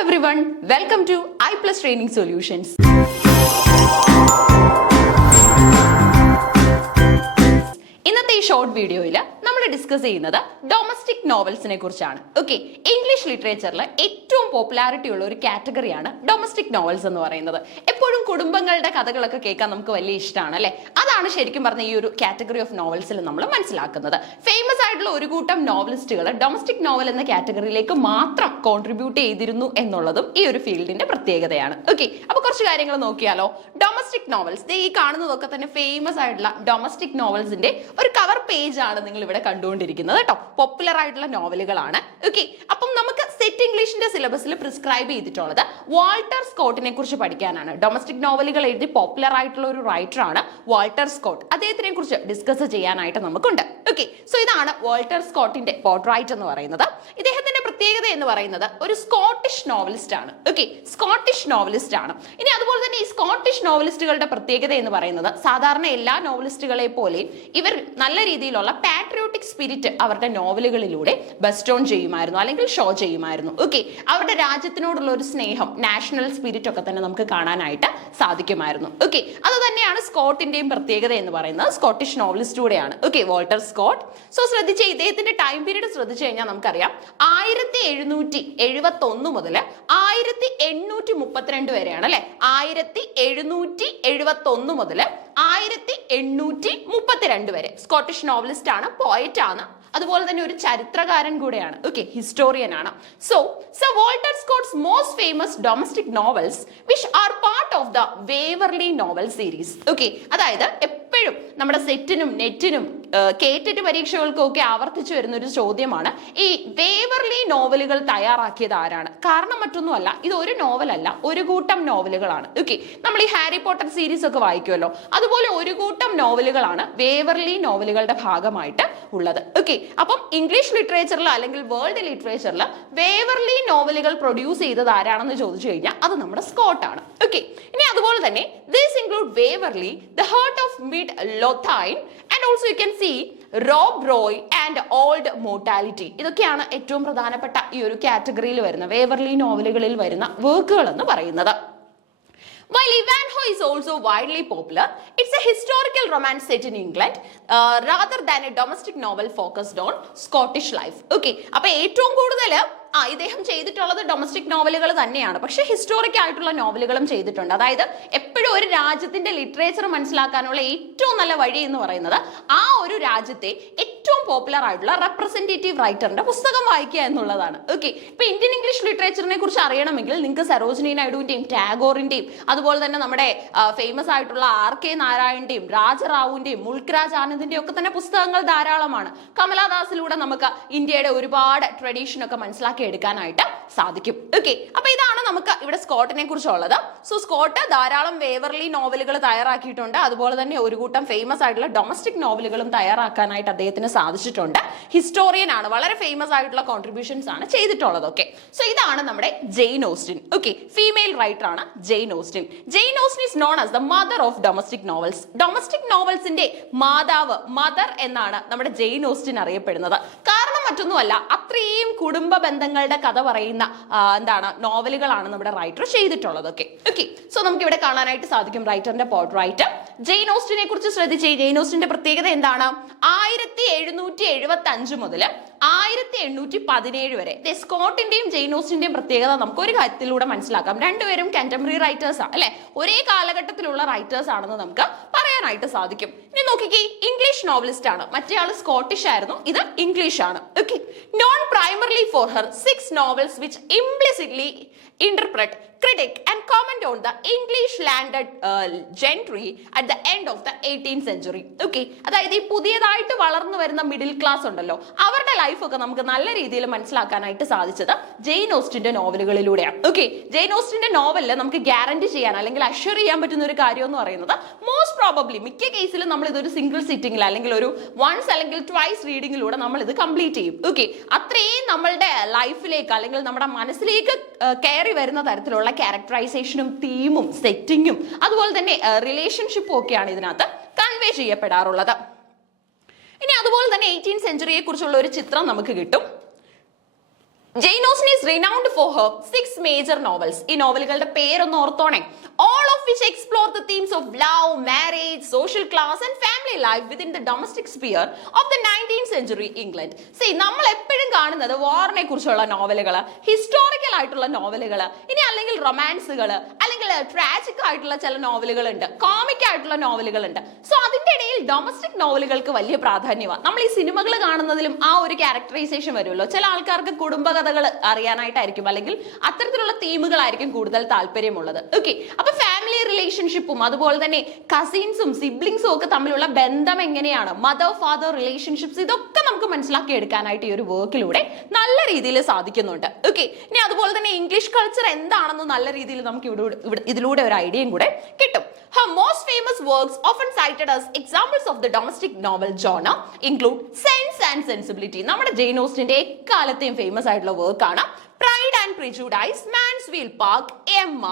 everyone, welcome to I Plus Training Solutions. ഇന്നത്തെ ഈ short വീഡിയോയിൽ നമ്മൾ ഡിസ്കസ് ചെയ്യുന്നത് ഡൊമസ്റ്റിക് നോവൽസിനെ കുറിച്ചാണ്. ഓക്കെ, ഇംഗ്ലീഷ് ലിറ്ററേച്ചറിൽ ഏറ്റവും പോപ്പുലാരിറ്റി ഉള്ള ഒരു കാറ്റഗറിയാണ് ഡൊമസ്റ്റിക് നോവൽസ് എന്ന് പറയുന്നത്. എപ്പോഴും കുടുംബങ്ങളുടെ കഥകളൊക്കെ കേൾക്കാൻ നമുക്ക് വലിയ ഇഷ്ടമാണ് അല്ലെ. അതാണ് ശരിക്കും പറഞ്ഞ ഈ ഒരു കാറ്റഗറി ഓഫ് നോവൽസിൽ നമ്മൾ മനസ്സിലാക്കുന്നത്. ഫേമസ് ആയിട്ടുള്ള ഒരു കൂട്ടം നോവലിസ്റ്റുകൾ ഡൊമസ്റ്റിക് നോവൽ എന്ന കാറ്റഗറിയിലേക്ക് മാത്രം കോൺട്രിബ്യൂട്ട് ചെയ്തിരുന്നു എന്നുള്ളതും ഈ ഒരു ഫീൽഡിന്റെ പ്രത്യേകതയാണ്. ഓക്കെ, അപ്പൊ കുറച്ച് കാര്യങ്ങൾ നോക്കിയാലോ. ഡൊമസ്റ്റിക് നോവൽസ്, ഈ കാണുന്നതൊക്കെ തന്നെ ഫേമസ് ആയിട്ടുള്ള ഡൊമസ്റ്റിക് നോവൽസിന്റെ ഒരു കവർ പേജ് ആണ് നിങ്ങൾ ഇവിടെ കണ്ടുകൊണ്ടിരിക്കുന്നത് കേട്ടോ. പോപ്പുലർ ആയിട്ടുള്ള നോവലുകളാണ്. ഓക്കെ, അപ്പം നമുക്ക് സെറ്റ് ഇംഗ്ലീഷിന്റെ സിലബസിൽ പ്രിസ്ക്രൈബ് ചെയ്തിട്ടുള്ളത് വാൾട്ടർ സ്കോട്ടിനെ കുറിച്ച് പഠിക്കാനാണ്. ഡൊമസ്റ്റിക് നോവലുകൾ എഴുതി പോപ്പുലർ ആയിട്ടുള്ള ഒരു റൈറ്റർ ആണ് വാൾട്ടർ സ്കോട്ട്. അദ്ദേഹത്തിനെ കുറിച്ച് ഡിസ്കസ് ചെയ്യാനായിട്ട് നമുക്കുണ്ട്. ഓക്കെ, സോ ഇതാണ് വാൾട്ടർ സ്കോട്ടിന്റെ പോർട്രൈറ്റ് എന്ന് പറയുന്നത്. ഇദ്ദേഹത്തിന്റെ പ്രത്യേകത എന്ന് പറയുന്നത് ഒരു സ്കോട്ടിഷ് നോവലിസ്റ്റ് ആണ്. ഓക്കെ, സ്കോട്ടിഷ് നോവലിസ്റ്റ് ആണ്. ഇനി അതുപോലെ തന്നെ ഈ സ്കോട്ടിഷ് നോവലിസ്റ്റുകളുടെ പ്രത്യേകത എന്ന് പറയുന്നത് സാധാരണ എല്ലാ നോവലിസ്റ്റുകളെ പോലെയും ഇവർ നല്ല രീതിയിലുള്ള പാട്രിയോട്ടിക് സ്പിരിറ്റ് അവരുടെ നോവലുകളിലൂടെ ബെസ്റ്റോൺ ചെയ്യുമായിരുന്നു, അല്ലെങ്കിൽ ഷോ ചെയ്യുമായിരുന്നു. ഓക്കെ, അവരുടെ രാജ്യത്തിനോടുള്ള ഒരു സ്നേഹം, നാഷണൽ സ്പിരിറ്റ് ഒക്കെ തന്നെ നമുക്ക് കാണാനായിട്ട് സാധിക്കുമായിരുന്നു. ഓക്കെ, അത് തന്നെയാണ് സ്കോട്ടിന്റെയും പ്രത്യേകത എന്ന് പറയുന്നത്. സ്കോട്ടിഷ് നോവലിസ്റ്റ് കൂടെയാണ്. Okay, Walter Scott. സോ ശ്രദ്ധിച്ച ഇദ്ദേഹത്തിന്റെ ടൈം പീരീഡ് ശ്രദ്ധിച്ചു കഴിഞ്ഞാൽ നമുക്കറിയാം 1771 മുതൽ 1832 വരെയാണ് അല്ലെ. 1771 മുതൽ 1832 വരെ. സ്കോട്ടിഷ് നോവലിസ്റ്റ് ആണ്, പോയറ്റ് ആണ്, അതുപോലെ തന്നെ ഒരു ചരിത്രകാരൻ കൂടെയാണ്. ഓക്കെ, ഹിസ്റ്റോറിയൻ ആണ്. So Walter Scots most famous domestic novels which are part of the Waverley novel series. Okay, അതായത് എപ്പോഴും നമ്മുടെ സെറ്റിനും നെറ്റിനും കേറ്ററ്റ് പരീക്ഷകൾക്കും ഒക്കെ ആവർത്തിച്ചു വരുന്ന ഒരു ചോദ്യമാണ് ഈ വേവർലി നോവലുകൾ തയ്യാറാക്കിയത് ആരാണ്. കാരണം മറ്റൊന്നുമല്ല, ഇത് ഒരു നോവലല്ല, ഒരു കൂട്ടം നോവലുകളാണ്. ഓക്കെ, നമ്മൾ ഈ ഹാരി പോട്ടർ സീരീസ് ഒക്കെ വായിക്കുമല്ലോ, അതുപോലെ ഒരു കൂട്ടം നോവലുകളാണ് വേവർലി നോവലുകളുടെ ഭാഗമായിട്ട് ഉള്ളത്. ഓക്കെ, അപ്പം ഇംഗ്ലീഷ് ലിറ്ററേച്ചറിൽ അല്ലെങ്കിൽ വേൾഡ് ലിറ്ററേച്ചറിൽ വേവർലി നോവലുകൾ പ്രൊഡ്യൂസ് ചെയ്തത് ആരാണെന്ന് ചോദിച്ചു കഴിഞ്ഞാൽ അത് നമ്മുടെ സ്കോട്ടാണ്. ഓക്കെ, ഇനി അതുപോലെ തന്നെ this include Waverley, the heart of Midlothian, and also you can see Rob Roy and Old Mortality. ഇതൊക്കെയാണ് ഏറ്റവും പ്രധാനപ്പെട്ട ഈ ഒരു കാറ്റഗറിയിൽ വരുന്ന വേവർലി നോവലുകളിൽ വരുന്ന വർക്കുകൾ എന്ന് പറയുന്നത്. While Ivanhoe is also widely popular, it's a historical romance set in England rather than a domestic novel focused on Scottish life. Okay, അപ്പോൾ ഏറ്റവും കൂടുതൽ ഇദ്ദേഹം ചെയ്തിട്ടുള്ളത് ഡൊമസ്റ്റിക് നോവലുകൾ തന്നെയാണ്, പക്ഷെ ഹിസ്റ്റോറിക് ആയിട്ടുള്ള നോവലുകളും ചെയ്തിട്ടുണ്ട്. അതായത് എപ്പോഴും ഒരു രാജ്യത്തിന്റെ ലിറ്ററേച്ചർ മനസ്സിലാക്കാനുള്ള ഏറ്റവും നല്ല വഴി എന്ന് പറയുന്നത് ആ ഒരു രാജ്യത്തെ ഏറ്റവും പോപ്പുലർ ആയിട്ടുള്ള റെപ്രസെന്റേറ്റീവ് റൈറ്ററിന്റെ പുസ്തകം വായിക്കുക എന്നുള്ളതാണ്. ഓക്കെ, ഇപ്പൊ ഇന്ത്യൻ ഇംഗ്ലീഷ് ലിറ്ററേച്ചറിനെ കുറിച്ച് അറിയണമെങ്കിൽ നിങ്ങൾക്ക് സരോജിനി നായിഡുവിന്റെയും ടാഗോറിന്റെയും അതുപോലെ തന്നെ നമ്മുടെ ഫേമസ് ആയിട്ടുള്ള RK നാരായണന്റെയും രാജറാവുവിന്റെയും മുൾക്രാജ് ആനന്ദിന്റെയും ഒക്കെ തന്നെ പുസ്തകങ്ങൾ ധാരാളമാണ്. കമലാദാസിലൂടെ നമുക്ക് ഇന്ത്യയുടെ ഒരുപാട് ട്രഡീഷൻ ഒക്കെ മനസ്സിലാക്കി എടുക്കാനായിട്ട് സാധിക്കും. ഓക്കെ, അപ്പൊ ഇതാണ് നമുക്ക് ഇവിടെ സ്കോട്ടിനെ കുറിച്ചുള്ളത്. സോ സ്കോട്ട് ധാരാളം വേവർലി നോവലുകൾ തയ്യാറാക്കിയിട്ടുണ്ട്, അതുപോലെ തന്നെ ഒരു കൂട്ടം ഫേമസ് ആയിട്ടുള്ള ഡൊമസ്റ്റിക് നോവലുകളും തയ്യാറാക്കാനായിട്ട് അദ്ദേഹത്തിന് സാധിച്ചിട്ടുണ്ട്. ഹിസ്റ്റോറിയൻ ആണ്, വളരെ ഫേമസ് ആയിട്ടുള്ള കോൺട്രിബ്യൂഷൻസ് ആണ് ചെയ്തിട്ടുള്ളത്. ഓക്കെ, സോ ഇതാണ് നമ്മുടെ Jane Austen. Okay, female writer ആണ് Jane Austen. Jane Austen is known as the mother of domestic novels. Domestic നോവൽസിന്റെ മാതാവ്, മദർ എന്നാണ് നമ്മുടെ ജെയിൻ ഓസ്റ്റിൻ അറിയപ്പെടുന്നത്. കാരണം മറ്റൊന്നുമല്ല, അത്രയും കുടുംബ ബന്ധങ്ങളുടെ കഥ പറയുന്ന നോവലുകളാണ് നമ്മുടെ റൈറ്റർ ചെയ്തിട്ടുള്ളത്. ഓക്കെ, സോ നമുക്ക് ഇവിടെ കാണാനായിട്ട് സാധിക്കും റൈറ്ററിന്റെ പോർട്രൈറ്റ്. ജെയിൻ ഓസ്റ്റിനെ കുറിച്ച് ശ്രദ്ധിച്ചേ. ജെയിൻ ഓസ്റ്റിന്റെ പ്രത്യേകത എന്താണ്? 1775 മുതൽ 1817 വരെ. സ്കോട്ടിന്റെയും ജെയിൻ ഓസ്റ്റിന്റെയും പ്രത്യേകത നമുക്ക് ഒരു കാര്യത്തിലൂടെ മനസ്സിലാക്കാം. രണ്ടുപേരും കണ്ടംപററി റൈറ്റേഴ്സ് ആണ് അല്ലെ, ഒരേ കാലഘട്ടത്തിലുള്ള റൈറ്റേഴ്സ് ആണെന്ന് നമുക്ക് പറയാനായിട്ട് സാധിക്കും. ഇനി നോക്കിക്കേ, ഇംഗ്ലീഷ് നോവലിസ്റ്റ് ആണ്, മറ്റേ ആള് സ്കോട്ടിഷ് ആയിരുന്നു, ഇത് ഇംഗ്ലീഷ് ആണ്. Okay, non primarily for her 6 novels which implicitly interpret, critic and comment on the English landed gentry at the end of the 18th century. Okay, അതായത് ഈ പുതിയതായിട്ട് വളർന്നു വരുന്ന മിഡിൽ ക്ലാസ് ഉണ്ടല്ലോ, അവരുടെ ലൈഫ് ഒക്കെ നമുക്ക് നല്ല രീതിയിൽ മനസ്സിലാക്കാനായിട്ട് സാധിച്ചത് ജെയിൻ ഓസ്റ്റിന്റെ നോവലുകളിലൂടെയാണ്. ഓക്കെ, ജെയിൻ ഓസ്റ്റിന്റെ നോവലിൽ നമുക്ക് ഗ്യാരണ്ടി ചെയ്യാൻ അല്ലെങ്കിൽ അഷ്വർ ചെയ്യാൻ പറ്റുന്ന ഒരു കാര്യം എന്ന് പറയുന്നത് മോസ്റ്റ് പ്രോബബ്ലി മിക്ക കേസിലും നമ്മൾ ഇതൊരു സിംഗിൾ സിറ്റിംഗിൽ അല്ലെങ്കിൽ ഒരു വൺസ് അല്ലെങ്കിൽ ട്വൈസ് റീഡിങ്ങിലൂടെ നമ്മൾ ഇത് കംപ്ലീറ്റ് ചെയ്യും. ഓക്കെ, അത്രയും നമ്മളുടെ ലൈഫിലേക്ക് അല്ലെങ്കിൽ നമ്മുടെ മനസ്സിലേക്ക് കയറി വരുന്ന തരത്തിലുള്ള ക്യാരക്ടറൈസേഷനും തീമും സെറ്റിങ്ങും അതുപോലെ തന്നെ റിലേഷൻഷിപ്പും ഒക്കെയാണ് ഇതിനകത്ത് കൺവേ ചെയ്യപ്പെടാറുള്ളത്. ഇനി അതുപോലെ തന്നെ 18th സെഞ്ചുറിയെ കുറിച്ചുള്ള ഒരു ചിത്രം നമുക്ക് കിട്ടും. Jane Austen is renowned for her 6 major novels. ഈ നോവലുകളുടെ പേരൊന്ന് ഓർത്തോണേ. All of which explore the themes of love, marriage, social class and family life within the domestic sphere of the 19th century England. See, നമ്മൾ എപ്പോഴും കാണുന്നത് വാറിനെ കുറിച്ചുള്ള നോവലുകൾ, historical ആയിട്ടുള്ള നോവലുകൾ, ഇനി അല്ലെങ്കിൽ റൊമാൻസുകൾ, അല്ലെങ്കിൽ ട്രാജിക് ആയിട്ടുള്ള ചില നോവലുകൾ ഉണ്ട്, കോമിക് ആയിട്ടുള്ള നോവലുകൾ ഉണ്ട്. സോ അതിന്റെ ഇടയിൽ ഡൊമസ്റ്റിക് നോവലുകൾക്ക് വലിയ പ്രാധാന്യമാണ്. നമ്മൾ ഈ സിനിമകൾ കാണുന്നതിലും ആ ഒരു ക്യാരക്ടറൈസേഷൻ വരുമല്ലോ. ചില ആൾക്കാർക്ക് കുടുംബകഥകൾ അറിയാനായിട്ടായിരിക്കും, അല്ലെങ്കിൽ അത്തരത്തിലുള്ള തീമുകളായിരിക്കും കൂടുതൽ താല്പര്യമുള്ളത്. ഓക്കെ, അപ്പൊ ഫാമിലി റിലേഷൻഷിപ്പും അതുപോലെ തന്നെ കസിൻസും സിബ്ലിങ്സും ഒക്കെ തമ്മിലുള്ള ബന്ധം എങ്ങനെയാണ്, മദർ ഫാദർ റിലേഷൻഷിപ്സ്, ഇതൊക്കെ നമുക്ക് മനസ്സിലാക്കി എടുക്കാനായിട്ട് ഈ ഒരു വർക്കിലൂടെ നല്ല രീതിയിൽ സാധിക്കുന്നുണ്ട്. ഓക്കെ, ഇനി അതുപോലെ തന്നെ ഇംഗ്ലീഷ് കൾച്ചർ എന്താണെന്ന് നല്ല രീതിയിൽ നമുക്ക് ഇതിലൂടെ ഒരു ഐഡിയയും കൂടെ കിട്ടും. Her most famous works, often cited as examples of the domestic novel genre, include Sense and Sensibility. നമ്മുടെ ജെയിൻ ഓസ്റ്റന്റെ എക്കാലത്തെയും ഫേമസ് ആയിട്ടുള്ള വർക്കാണ് Pride and Prejudice, Mansfield Park, Emma,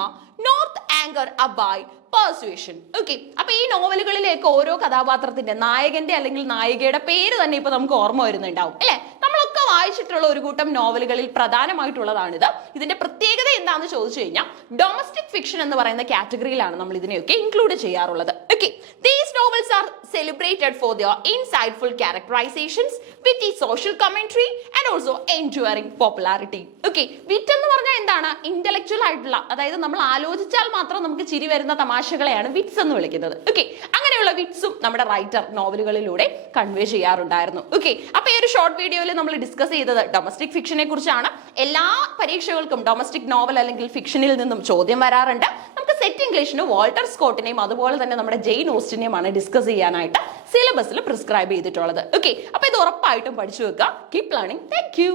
Northanger Abbey, Persuasion. Okay, അപ്പൊ ഈ നോവലുകളിലേക്ക് ഓരോ കഥാപാത്രത്തിന്റെ നായകന്റെ അല്ലെങ്കിൽ നായികയുടെ പേര് തന്നെ ഇപ്പൊ നമുക്ക് ഓർമ്മ വരുന്നുണ്ടാവും അല്ലെ. നമ്മളൊക്കെ വായിച്ചിട്ടുള്ള ഒരു കൂട്ടം നോവലുകളിൽ പ്രധാനമായിട്ടുള്ളതാണിത്. ഇതിന്റെ പ്രത്യേകത എന്താണെന്ന് ചോദിച്ചു കഴിഞ്ഞാൽ ഡൊമസ്റ്റിക് ഫിക്ഷൻ എന്ന് പറയുന്ന കാറ്റഗറിയിലാണ് നമ്മൾ ഇതിനെയൊക്കെ ഇൻക്ലൂഡ് ചെയ്യാറുള്ളത്. Okay, these novels are celebrated for their insightful characterizations, witty social commentary and also enduring popularity. Okay, wit എന്ന് പറഞ്ഞാൽ എന്താണ്? ഇന്റലക്ച്വൽ ആയിട്ടുള്ള, അതായത് നമ്മൾ ആലോചിച്ചാൽ മാത്രം നമുക്ക് ചിരി വരുന്ന തമാശകളെയാണ് വിറ്റ്സ് എന്ന് വിളിക്കുന്നത്. ഓക്കെ, അങ്ങനെയുള്ള വിറ്റ്സും നമ്മുടെ റൈറ്റർ നോവലുകളിലൂടെ കൺവേ ചെയ്യാറുണ്ടായിരുന്നു. ഓക്കെ, അപ്പൊ ഈ ഒരു ഷോർട്ട് വീഡിയോയിൽ നമ്മൾ ഡിസ്കസ് ചെയ്തത് ഡൊമസ്റ്റിക് ഫിക്ഷനെ കുറിച്ചാണ്. എല്ലാ പരീക്ഷകൾക്കും ഡൊമസ്റ്റിക് നോവൽ അല്ലെങ്കിൽ ഫിക്ഷനിൽ നിന്നും ചോദ്യം വരാറുണ്ട്. നമുക്ക് സെറ്റ് ഇംഗ്ലീഷിന് വാൾട്ടർ സ്കോട്ടിനെയും അതുപോലെ തന്നെ നമ്മുടെ ജെയിൻ ഓസ്റ്റിനെയുമാണ് ഡിസ്കസ് ചെയ്യാനായിട്ട് സിലബസിൽ പ്രിസ്ക്രൈബ് ചെയ്തിട്ടുള്ളത്. ഓക്കെ, അപ്പൊ ഇത് ഉറപ്പായിട്ടും പഠിച്ചു വെക്കുക. Keep learning. Thank you.